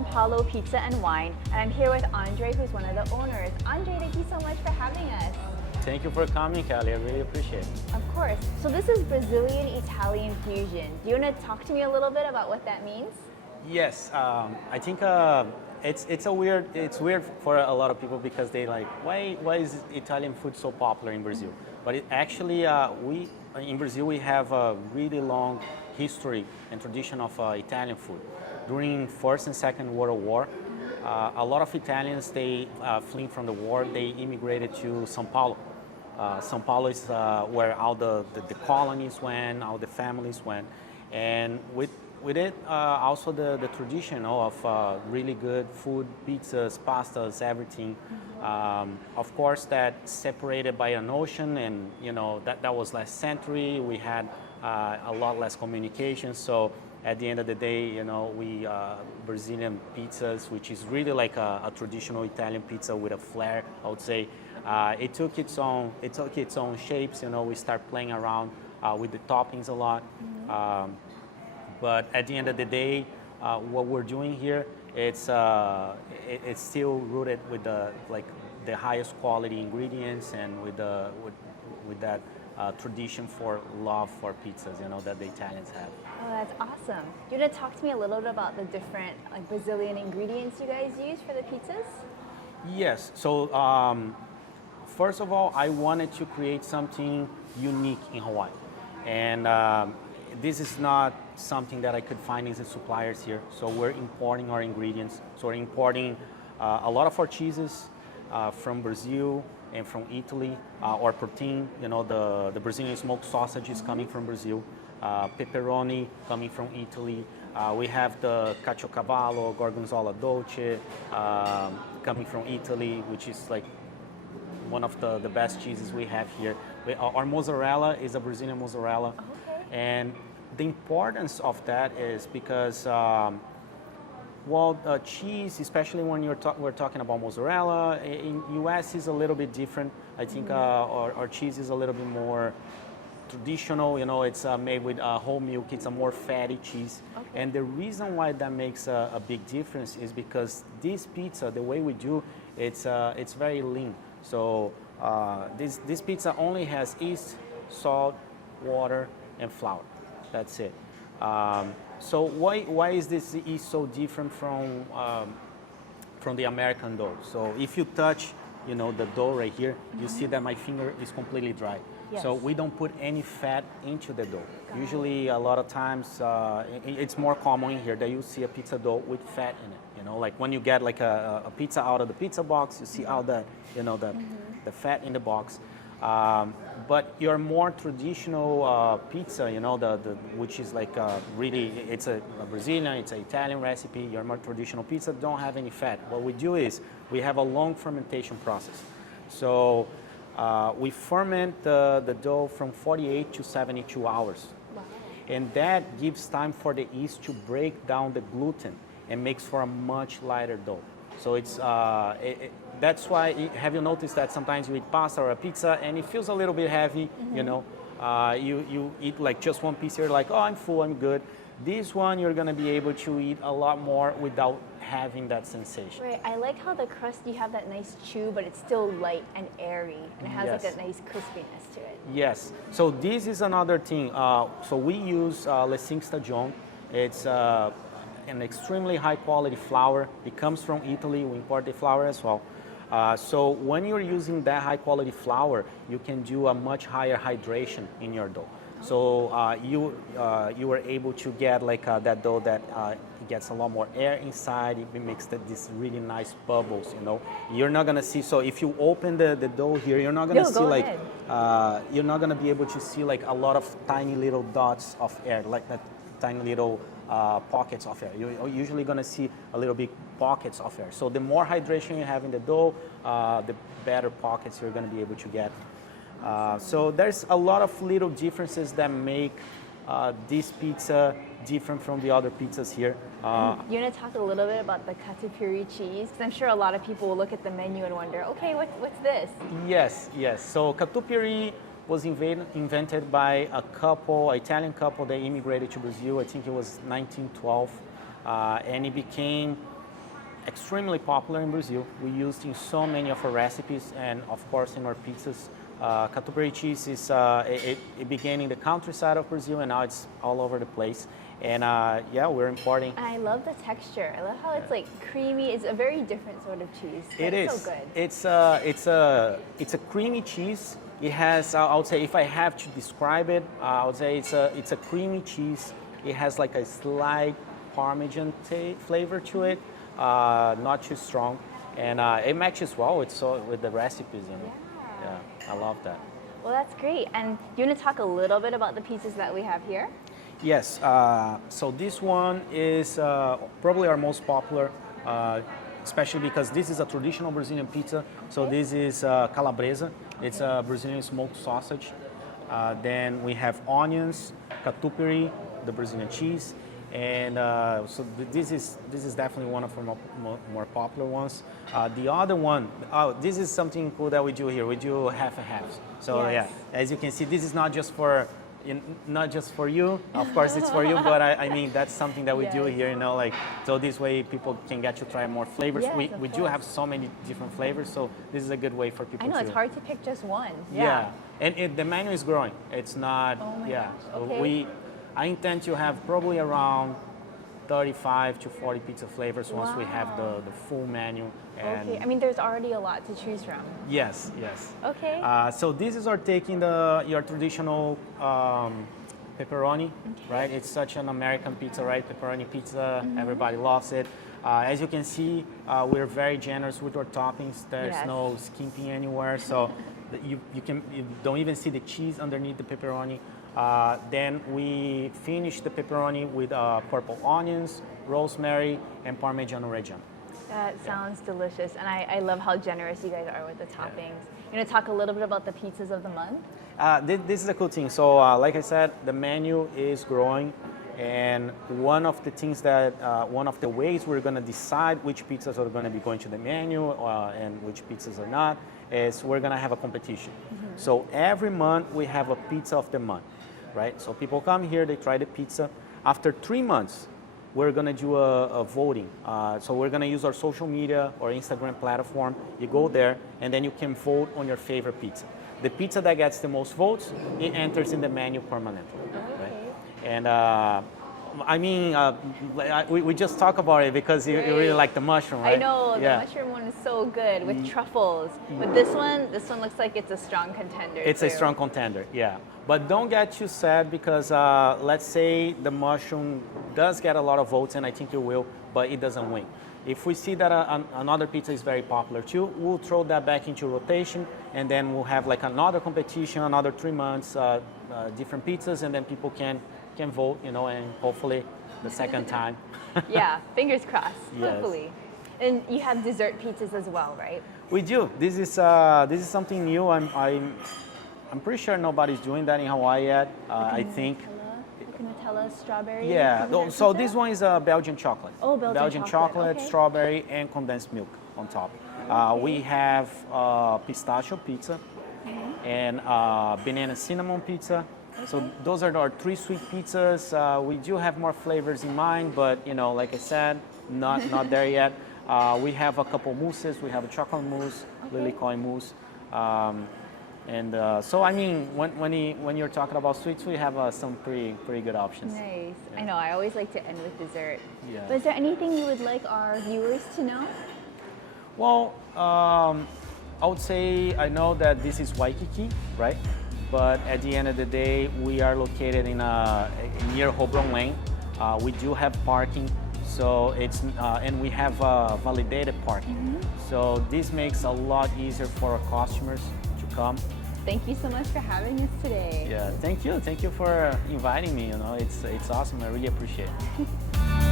San Paolo Pizza and Wine, and I'm here with Andre, who's one of the owners. Andre, thank you so much for having us. Thank you for coming, Kelly. I really appreciate it. Of course. So this is Brazilian-Italian fusion. Do you want to talk to me a little bit about what that means? Yes, I think it's weird for a lot of people because they like why is Italian food so popular in Brazil? But we in Brazil we have a really long history and tradition of Italian food. During First and Second World War, a lot of Italians they fleeing from the war they immigrated to São Paulo. São Paulo is where all the colonies went, all the families went, and with it, also the tradition of really good food, pizzas, pastas, everything. Of course, that separated by an ocean, and that was last century. We had a lot less communication. So at the end of the day, we Brazilian pizzas, which is really like a traditional Italian pizza with a flair, I would say. It took its own shapes. We start playing around with the toppings a lot. But at the end of the day, what we're doing here, it's still rooted with the highest quality ingredients and with that tradition for love for pizzas, that the Italians have. Oh, that's awesome. Do you want to talk to me a little bit about the different Brazilian ingredients you guys use for the pizzas? Yes. So first of all, I wanted to create something unique in Hawaii, and this is not something that I could find in the suppliers here. So we're importing our ingredients. So we're importing a lot of our cheeses from Brazil and from Italy, or protein. The Brazilian smoked sausage is coming from Brazil. Pepperoni coming from Italy. We have the caciocavallo, gorgonzola dolce coming from Italy, which is like one of the best cheeses we have here. Our mozzarella is a Brazilian mozzarella. Okay. And the importance of that is because, cheese, especially when we're talking about mozzarella, in U.S. is a little bit different. I think our cheese is a little bit more traditional. It's made with whole milk. It's a more fatty cheese. Okay. And the reason why that makes a big difference is because this pizza, the way we do, it's very lean. So this pizza only has yeast, salt, water, and flour. That's it. So why is this yeast so different from the American dough? So if you touch, the dough right here, you see that my finger is completely dry. Yes. So we don't put any fat into the dough. Usually, a lot of times, it's more common in here that you see a pizza dough with fat in it. Like when you get like a pizza out of the pizza box, you see all that, the fat in the box. But your more traditional pizza, which is like really, it's a Brazilian, it's an Italian recipe. Your more traditional pizza don't have any fat. What we do is we have a long fermentation process. So we ferment the dough from 48 to 72 hours. Wow. And that gives time for the yeast to break down the gluten and makes for a much lighter dough. So it's that's why, have you noticed that sometimes you eat pasta or a pizza and it feels a little bit heavy, you eat like just one piece, you're like, oh, I'm full, I'm good. This one, you're gonna be able to eat a lot more without having that sensation. Right, I like how the crust, you have that nice chew, but it's still light and airy, and it has like a nice crispiness to it. Yes, so this is another thing. So we use Le Cinque Stagioni. It's an extremely high quality flour. It comes from Italy, we import the flour as well. So when you're using that high quality flour, you can do a much higher hydration in your dough. So you were able to get like that dough that gets a lot more air inside. It makes these really nice bubbles. You're not gonna see. So if you open the dough here, you're not gonna see like you're not gonna be able to see like a lot of tiny little dots of air, like that tiny little pockets of air. You're usually gonna see a little bit pockets of air. So the more hydration you have in the dough, the better pockets you're gonna be able to get. So there's a lot of little differences that make this pizza different from the other pizzas here. You want to talk a little bit about the catupiry cheese? Because I'm sure a lot of people will look at the menu and wonder, okay, what's this? Yes. So catupiry was invented by a couple, an Italian couple that immigrated to Brazil. I think it was 1912. And it became extremely popular in Brazil. We used in so many of our recipes and of course in our pizzas. Catupiry cheese it began in the countryside of Brazil and now it's all over the place. And yeah, we're importing. I love the texture. I love how it's like creamy. It's a very different sort of cheese. It is. So good. It's a creamy cheese. It has, I would say, if I have to describe it, I would say it's a creamy cheese. It has like a slight Parmesan flavor to it, not too strong, and it matches well with the recipes. You know? Yeah, I love that. Well, that's great. And you want to talk a little bit about the pizzas that we have here? Yes. So this one is probably our most popular. Especially because this is a traditional Brazilian pizza. So this is calabresa. It's a Brazilian smoked sausage. Then we have onions, catupiry, the Brazilian cheese, and so this is definitely one of our more popular ones. The other one, this is something cool that we do here. We do half and half. So yes. Yeah, as you can see, this is not just for you, of course it's for you, but I mean that's something that we do here, you know, like so this way people can get to try more flavors. Yes, we do have so many different flavors, so this is a good way for people to. I know it's hard to pick just one. Yeah, and the menu is growing. It's not. Oh my yeah, gosh. Okay. I intend to have probably around 35 to 40 pizza flavors once we have the full menu. And okay, I mean there's already a lot to choose from. Yes. Okay. So this is our taking your traditional pepperoni, right? It's such an American pizza, right? Pepperoni pizza, everybody loves it. As you can see, we're very generous with our toppings. There's no skimping anywhere, so you don't even see the cheese underneath the pepperoni. Then we finish the pepperoni with purple onions, rosemary, and Parmesan oregano. That sounds delicious, and I love how generous you guys are with the toppings. You want to talk a little bit about the pizzas of the month? This is a cool thing. So, like I said, the menu is growing, and one of the things that, one of the ways we're going to decide which pizzas are going to be going to the menu and which pizzas are not, is we're going to have a competition. So every month we have a pizza of the month, right? So people come here, they try the pizza. After 3 months, we're going to do a voting. So we're going to use our social media or Instagram platform. You go there, and then you can vote on your favorite pizza. The pizza that gets the most votes, it enters in the menu permanently. Okay. Right? And I mean, we just talk about it because you really like the mushroom, right? I know, the mushroom one is so good with truffles. But this one looks like it's a strong contender. It's too. a strong contender, yeah. But don't get too sad because let's say the mushroom does get a lot of votes, and I think it will, but it doesn't win. If we see that another pizza is very popular too, we'll throw that back into rotation, and then we'll have like another competition, another 3 months, different pizzas, and then people can vote, you know, and hopefully the second time. Yeah, fingers crossed, Yes. hopefully. And you have dessert pizzas as well, right? We do. This is something new. I'm pretty sure nobody's doing that in Hawaii yet. I think. Nutella, strawberry. Yeah. dessert So pizza? this one is Belgian chocolate. Oh, Belgian chocolate, okay. Strawberry, and condensed milk on top. We have pistachio pizza and banana cinnamon pizza. Okay. So those are our 3 sweet pizzas. We do have more flavors in mind, but you know, like I said, not there yet. We have a couple mousses. We have a chocolate mousse, lily coin mousse. So I mean, when you're talking about sweets, we have some pretty good options. Nice. Yeah. I know. I always like to end with dessert. Yeah. But is there anything you would like our viewers to know? Well, I would say I know that this is Waikiki, right? But at the end of the day, we are located in near Hobron Lane. We do have parking, so it's and we have validated parking. So this makes a lot easier for our customers to come. Thank you so much for having us today. Yeah, thank you for inviting me. You know, it's awesome. I really appreciate it.